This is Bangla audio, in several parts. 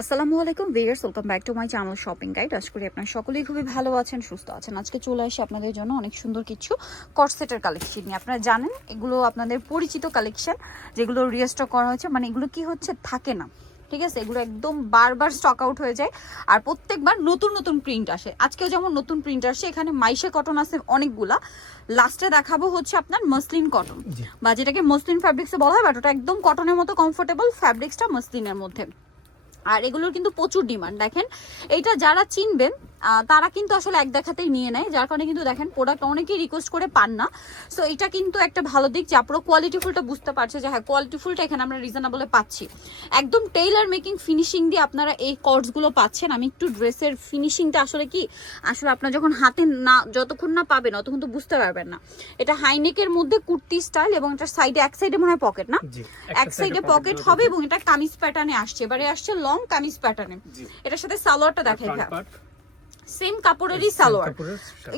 আসসালামু আলাইকুম viewers, welcome back to my channel shopping guide. আশা করি আপনারা সকলেই খুবই ভালো আছেন, সুস্থ আছেন। আজকে চলে আসি আপনাদের জন্য অনেক সুন্দর কিছু কর্সেটের কালেকশন নিয়ে। আপনারা জানেন এগুলো আপনাদের পরিচিত কালেকশন, যেগুলো রিস্টক করা হয়েছে। মানে এগুলো কি হচ্ছে, থাকে না, ঠিক আছে? এগুলো একদম বারবার স্টক আউট হয়ে যায় আর প্রত্যেকবার নতুন নতুন প্রিন্ট আসে। আজকেও যেমন নতুন প্রিন্ট আসে, এখানে মাইশা কটন আছে অনেকগুলা। লাস্টে দেখাবো হচ্ছে আপনার মসলিন কটন, বা যেটাকে মসলিন ফ্যাব্রিক্সে বলা হয়, বাট ওটা একদম কটনের মতো কমফোর্টেবল ফ্যাব্রিক্সটা মসলিনের মধ্যে। আর এগুলোর কিন্তু প্রচুর ডিমান্ড। দেখেন এইটা যারা চিনবেন তারা কিন্তু আসলে এক দেখাতেই নিয়ে নেয়, যার কারণে কিন্তু দেখেন প্রোডাক্ট অনেকেই রিকোয়েস্ট করে পান না। সো এটা কিন্তু একটা ভালো দিক যে আপনারা কোয়ালিটিফুলটা বুঝতে পারছে যে হ্যাঁ কোয়ালিটিফুলটা এখানে আমরা রিজনেবলে পাচ্ছি। একদম টেইলার মেকিং ফিনিশিং দিয়ে আপনারা এই কর্ডসগুলো পাচ্ছেন। আমি একটু ড্রেসের ফিনিশিংটা আসলে কি, আসলে আপনারা যখন হাতে না যতক্ষণ না পাবেন ততক্ষণ তো বুঝতে পারবেন না। এটা হাইনেকের মধ্যে কুর্তি স্টাইল এবং এটার সাইডে এক সাইডে মনে হয় পকেট, না এক সাইডে পকেট হবে, এবং এটা কামিজ প্যাটার্নে আসছে। এবারে আসছে লং কামিজ প্যাটার্নে। এটার সাথে সালোয়ারটা দেখাই, সেম কাপড়েরই সালোয়ার।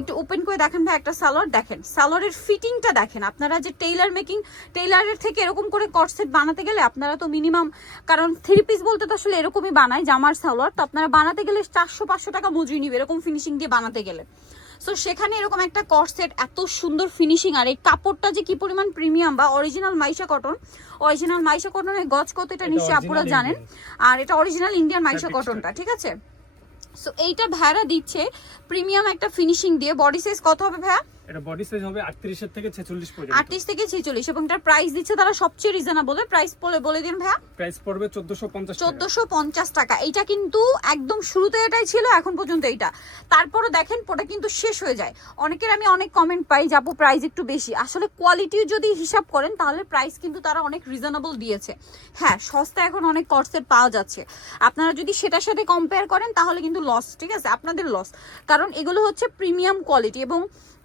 একটু ওপেন করে দেখেন ভাই, একটা সালোয়ার দেখেন, সালোয়ারের ফিটিংটা দেখেন। আপনারা যে টেইলার মেকিং, টেইলারের থেকে এরকম করে কটসেট বানাতে গেলে আপনারা তো মিনিমাম, কারণ 3 পিস বলতে তো আসলে এরকমই বানায় জামার সালোয়ার, তো আপনারা বানাতে গেলে 400-500 টাকা মজুরি নিবে এরকম ফিনিশিং দিয়ে বানাতে গেলে। সো সেখানে এরকম একটা কটসেট এত সুন্দর ফিনিশিং, আর এই কাপড়টা যে কি পরিমাণ প্রিমিয়াম, বা original Maisha cotton. Original Maisha কটনের গজ কত এটা নিশ্চয়ই আপনারা জানেন, আর এটা অরিজিনাল ইন্ডিয়ান মাইশা কটনটা, ঠিক আছে? সো এইটা ভাড়া দিচ্ছে প্রিমিয়াম একটা ফিনিশিং দিয়ে। বডি সাইজ কত হবে ভাইয়া? এটা বডি সাইজ হবে 38 থেকে 46 পর্যন্ত। 38 থেকে 46, এবং এটার প্রাইস দিচ্ছে তারা সবচেয়ে রিজনেবল। প্রাইস বলে দিন ভাইয়া। প্রাইস পড়বে 1450 টাকা। 1450 টাকা। এইটা কিন্তু একদম শুরুতে এটাই ছিল, এখন পর্যন্ত এইটা। তারপরে দেখেন ওটা কিন্তু শেষ হয়ে যায়। অনেকের আমি অনেক কমেন্ট পাই যে আপু প্রাইস একটু বেশি। আসলে কোয়ালিটি যদি হিসাব করেন তাহলে প্রাইস কিন্তু তারা অনেক রিজনেবল দিয়েছে। হ্যাঁ, সস্তা এখন অনেক কটসেট পাওয়া যাচ্ছে। আপনারা যদি সেটার সাথে কম্পেয়ার করেন তাহলে কিন্তু লস, ঠিক আছে? আপনাদের লস, কারণ এগুলো হচ্ছে প্রিমিয়াম কোয়ালিটি। এবং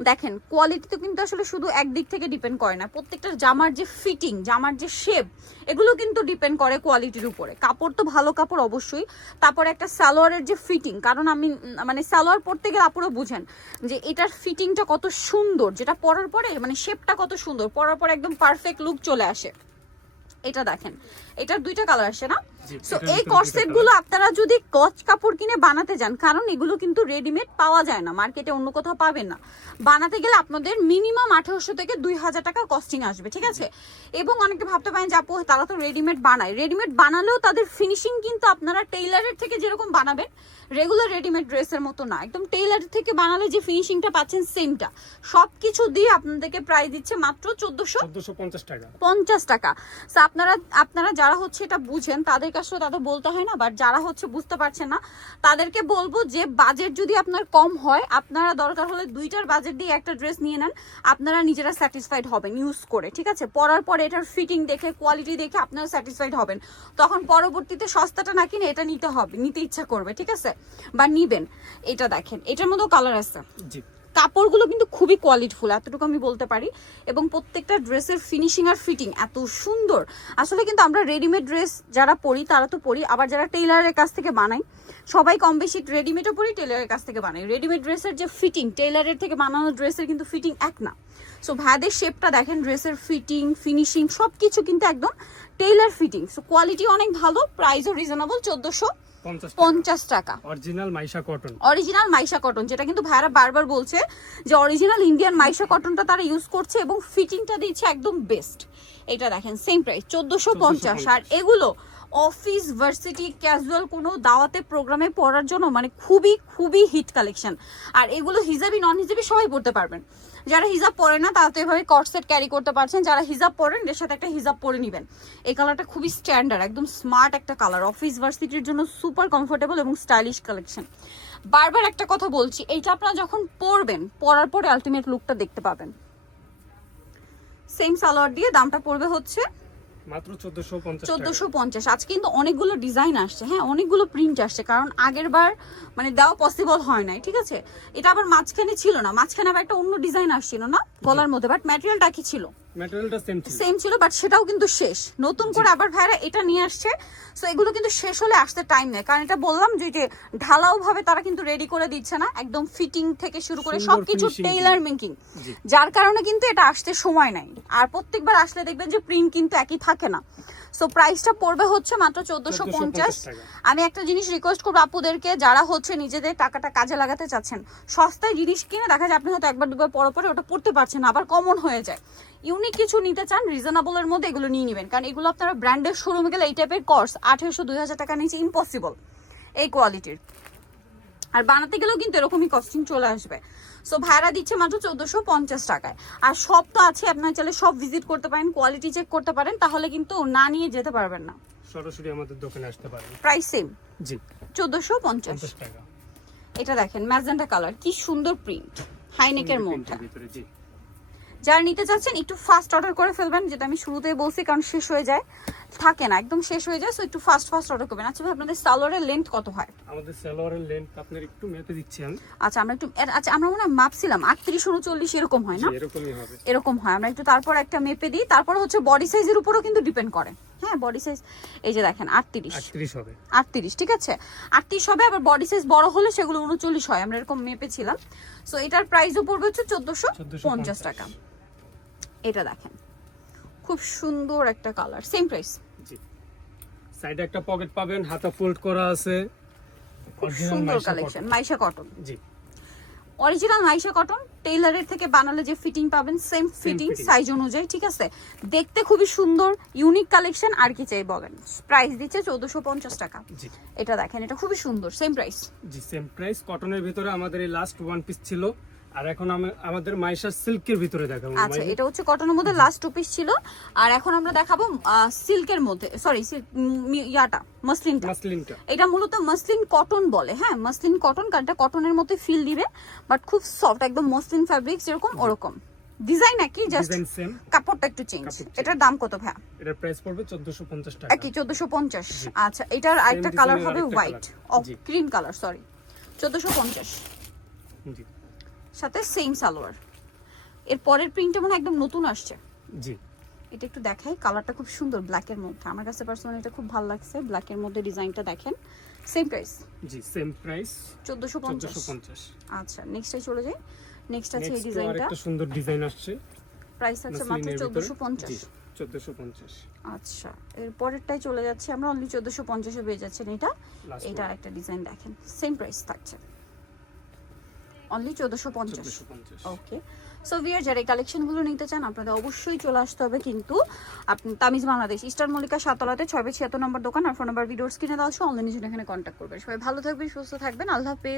দেখেন কোয়ালিটি তো কিন্তু আসলে শুধু একদিক থেকে ডিপেন্ড করে না, প্রত্যেকটা জামার যে ফিটিং, জামার যে শেপ, এগুলো কিন্তু ডিপেন্ড করে কোয়ালিটির উপরে। কাপড় তো ভালো কাপড় অবশ্যই, তারপরে একটা সালোয়ারের যে ফিটিং, কারণ আমি মানে সালোয়ার পরতে গেলে আপুরা বুঝেন যে এটার ফিটিংটা কত সুন্দর, যেটা পরার পরে মানে শেপটা কত সুন্দর, পরার পরে একদম পারফেক্ট লুক চলে আসে। এটা দেখেন, এটার দুইটা কালার আসে না? সো এই কটসেট গুলো আপনারা যদি গজ কাপড় কিনে বানাতে যান, কারণ এগুলো কিন্তু রেডিমেড পাওয়া যায় না মার্কেটে, অন্য কোথাও পাবেন না। বানাতে গেলে আপনাদের মিনিমাম 1800 থেকে 2000 টাকা কস্টিং আসবে, ঠিক আছে? এবং অনেকে ভাবতে পারেন যে আপু তারা তো রেডিমেড বানায়। রেডিমেড বানালেও তাদের ফিনিশিং কিন্তু আপনারা টেইলারের থেকে যেরকম বানাবেন, রেগুলার রেডিমেড ড্রেসের মতো না, একদম টেইলারের থেকে বানালে যে ফিনিশিংটা পাচ্ছেন সেমটা। সবকিছু দিয়ে আপনাদেরকে প্রাইস দিচ্ছে মাত্র 1450 টাকা। 50 টাকা। সো আপনারা যারা হচ্ছে এটা বুঝেন তাদের কাছে তাদের বলতে হয় না, বাট যারা হচ্ছে বুঝতে পারছেন না তাদেরকে বলবো যে বাজেট যদি আপনার কম হয়, আপনারা দরকার হলে 2টার বাজেট দিয়ে একটা ড্রেস নিয়ে নেন, আপনারা নিজেরা স্যাটিসফাইড হবেন ইউজ করে, ঠিক আছে? পরার পরে এটার ফিটিং দেখে, কোয়ালিটি দেখে আপনারা স্যাটিসফাইড হবেন। তখন পরবর্তীতে সস্তাটা না কিনে এটা নিতে হবে, নিতে ইচ্ছা করবে, ঠিক আছে? বা নিবেন। এটা দেখেন, এটার মধ্যেও কালার আছে। জি, কাপড়গুলো কিন্তু খুবই কোয়ালিটিফুল, এতটুকু আমি বলতে পারি। এবং প্রত্যেকটা ড্রেসের ফিনিশিং আর ফিটিং এত সুন্দর। আসলে কিন্তু আমরা রেডিমেড ড্রেস যারা পরি তারা তো পরি, আবার যারা টেইলারের কাছ থেকে বানাই, সবাই কম বেশি রেডিমেডও পরি, টেইলারের কাছ থেকে বানাই। রেডিমেড ড্রেসের যে ফিটিং, টেইলারের থেকে বানানো ড্রেসের কিন্তু ফিটিং এক না। সো ভাইদের শেপটা দেখেন, ড্রেসের ফিটিং, ফিনিশিং সবকিছু কিন্তু একদম টেইলার ফিটিং। সো কোয়ালিটি অনেক ভালো, প্রাইসও রিজনেবল, 1450 টাকা। Original Maisha cotton, original Maisha cotton, যেটা কিন্তু ভাইরা বারবার বলছে যে অরিজিনাল ইন্ডিয়ান মাইশা কটনটা তারা ইউজ করছে এবং ফিটিংটা দিচ্ছে একদম বেস্ট। এটা দেখেন সেম প্রাইস 1450। আর এগুলো অফিস, ভার্সিটি, ক্যাজুয়াল কোনো দাওয়াতে প্রোগ্রামে পরার জন্য মানে খুবই খুবই হিট কালেকশন। আর এগুলো হিজাবি নন হিজাবি সবাই পড়তে পারবেন। যারা হিজাব পরে না তারা তো এভাবে কটসেট ক্যারি করতে পারছেন, যারা হিজাব পরেন এর সাথে একটা হিজাব পরে নেবেন। এই কালারটা খুবই স্ট্যান্ডার্ড, একদম স্মার্ট একটা কালার, অফিস ভার্সিটির জন্য সুপার কমফোর্টেবল এবং স্টাইলিশ কালেকশন। বারবার একটা কথা বলছি, এইটা আপনারা যখন পরবেন, পরার পরে আলটিমেট লুকটা দেখতে পাবেন। সেম সালোয়ার দিয়ে দামটা পড়বে হচ্ছে মাত্র 1450। আজ কিন্তু অনেকগুলো ডিজাইন আসছে, হ্যাঁ অনেকগুলো প্রিন্ট আসছে, কারণ আগের বার মানে দেওয়া পসিবল হয় নাই, ঠিক আছে? এটা আবার মাঝখানে ছিল না, মাঝখানে আবার একটা অন্য ডিজাইন আসছিল না গলার মধ্যে, বাট ম্যাটেরিয়ালটা কি ছিল? ম্যাটেরিয়ালটা সেম ছিল, বাট সেটাও কিন্তু শেষ। নতুন করে আবার ভাইরা এটা নিয়ে আসছে। সো এগুলো কিন্তু শেষ হলে আসতে টাইম নেই, কারণ এটা বললাম যে ঢালাও ভাবে তারা কিন্তু রেডি করে দিচ্ছে না, একদম ফিটিং থেকে শুরু করে সবকিছু টেইলার মেকিং, যার কারণে কিন্তু এটা আসতে সময় নাই। আর প্রত্যেকবার আসলে দেখবেন যে প্রিন্ট কিন্তু একই থাকে না। সো প্রাইসটা পড়বে হচ্ছে মাত্র 1450 টাকা। আমি একটা জিনিস রিকোয়েস্ট করবো আপুদেরকে, যারা হচ্ছে নিজেদের টাকাটা কাজে লাগাতে চাচ্ছেন, সস্তায় জিনিস কিনে দেখা যায় আপনি হয়তো একবার দুবার পরে ওটা পড়তে পারছেন না, আবার কমন হয়ে যায়। ইউনিক কিছু নিতে চান রিজনেবলের মধ্যে এগুলো নিয়ে নেবেন, কারণ এগুলো আপনারা ব্র্যান্ডের শোরুমে গেলে এই টাইপের কর্স 1800-2000 টাকা নিচে ইম্পসিবল এই কোয়ালিটির। আর বানাতে গেলেও কিন্তু এরকমই কস্টিং চলে আসবে। সো ভাড়া দিচ্ছে মাত্র 1450 টাকায়। আর সব তো আছে, আপনার চাইলে সব ভিজিট করতে পারেন, কোয়ালিটি চেক করতে পারেন, তাহলে কিন্তু না নিয়ে যেতে পারবেন না। সরাসরি আমাদের দোকানে আসতে পারেন। প্রাইস সেম জি 1450 টাকা। এটা দেখেন ম্যাজেন্টা কালার, কি সুন্দর প্রিন্ট, হাইনেকের মধ্যে। ভিতরে জি যারা নিতে চাচ্ছেন একটু ফাস্ট অর্ডার করে ফেলবেন, যেটা আমি শুরুতেই বলছি, কারণ শেষ হয়ে যায়, থাকে না, একদম শেষ হয়ে যায়। সো একটু ফাস্ট অর্ডার করবেন। আচ্ছা ভাই, আপনাদের সালোয়ারের লেন্থ কত হয়? আমাদের সালোয়ারের লেন্থ আপনার একটু মেপে দিচ্ছি আমি। আচ্ছা আমরা একটু, আচ্ছা আমরা মনে হয় মাপছিলাম 38-39 এরকম হয় না? জি, এরকমই হবে। এরকম হয়, আমরা একটু তারপর একটা মেপে দিই। তারপর হচ্ছে বডি সাইজের উপরও কিন্তু ডিপেন্ড করে। হ্যাঁ বডি সাইজ, এই যে দেখেন 38 হবে। 38 ঠিক আছে, 38 হবে। আবার বডি সাইজ বড় হলে সেগুলো 39 হয়, আমরা এরকম মেপেছিলাম। সো এটার প্রাইসও পড়বে হচ্ছে 1450 টাকা। এটা দেখেন খুব সুন্দর একটা কালার, সেম প্রাইস। জি সাইডে একটা পকেট পাবেন, হাতা ফোল্ড করা আছে। খুব সুন্দর কালেকশন, মাইশা কটন। জি অরিজিনাল মাইশা কটন, টেইলারের থেকে বানালে যে ফিটিং পাবেন সেম ফিটিং সাইজ অনুযায়ী, ঠিক আছে। দেখতে খুবই সুন্দর, ইউনিক কালেকশন, আর কি চাই বলেন। প্রাইস দিচ্ছে 1450 টাকা। জি এটা দেখেন, এটা খুবই সুন্দর, সেম প্রাইস। জি সেম প্রাইস। কটনের ভিতরে আমাদের এই লাস্ট ওয়ান পিস ছিল, আর এখন আমাদের মাইশা সিল্কের ভিতরে দেখাবো। আচ্ছা এটা হচ্ছে কটনের মধ্যে লাস্ট টু পিস ছিল, আর এখন আমরা দেখাবো সিল্কের মধ্যে, সরি ইয়াটা মসলিনটা। এটা মূলত মসলিন কটন বলে, হ্যাঁ মসলিন কটন, কারণ এটা কটনের মধ্যে ফিল দিবে, বাট খুব সফট, একদম মসলিন ফ্যাব্রিক্স যেরকম ওরকম ডিজাইন, একই জাস্ট কাপড়টা একটু চেঞ্জ। এটার দাম কত ভাই? এটার প্রাইস পড়বে 1450 টাকা। একই 1450। আচ্ছা এটার আরেকটা কালার হবে হোয়াইট, গ্রিন কালার, সরি 1450 জি সাথে সেম সালোয়ার। এর পরের প্রিন্টটা মনে হয় একদম নতুন আসছে। জি এটা একটু দেখাই, কালারটা খুব সুন্দর ব্ল্যাকের মধ্যে, আমার কাছে পার্সোনালি এটা খুব ভালো লাগছে। ব্ল্যাকের মধ্যে ডিজাইনটা দেখেন, সেম প্রাইস। জি সেম প্রাইস 1450। আচ্ছা নেক্সটে চলে যাই। নেক্সট আছে এই ডিজাইনটা, আরেকটা সুন্দর ডিজাইন আসছে। প্রাইস আছে মাত্র 1450। 1450। আচ্ছা এর পরেরটাই চলে যাচ্ছে আমরা, অনলি 1450 এ পেয়ে যাচ্ছেন এটা। এটা আরেকটা ডিজাইন দেখেন, সেম প্রাইস থাকছে, অনলি 1450। ওকে সো ভিউয়ার, যারা এই কালেকশনগুলো নিতে চান আপনাদের অবশ্যই চলে আসতে হবে কিন্তু আপনি তামিজ বাংলাদেশ, ইস্টার মল্লিকা 7তলাতে 676 নম্বর দোকান। আর ফোন নাম্বার ভিডিওর স্ক্রিনে দেওয়া আছে, অনলাইনে এখানে কন্ট্যাক্ট করবেন। সবাই ভালো থাকবেন, সুস্থ থাকবেন, আল্লাহ হাফেজ।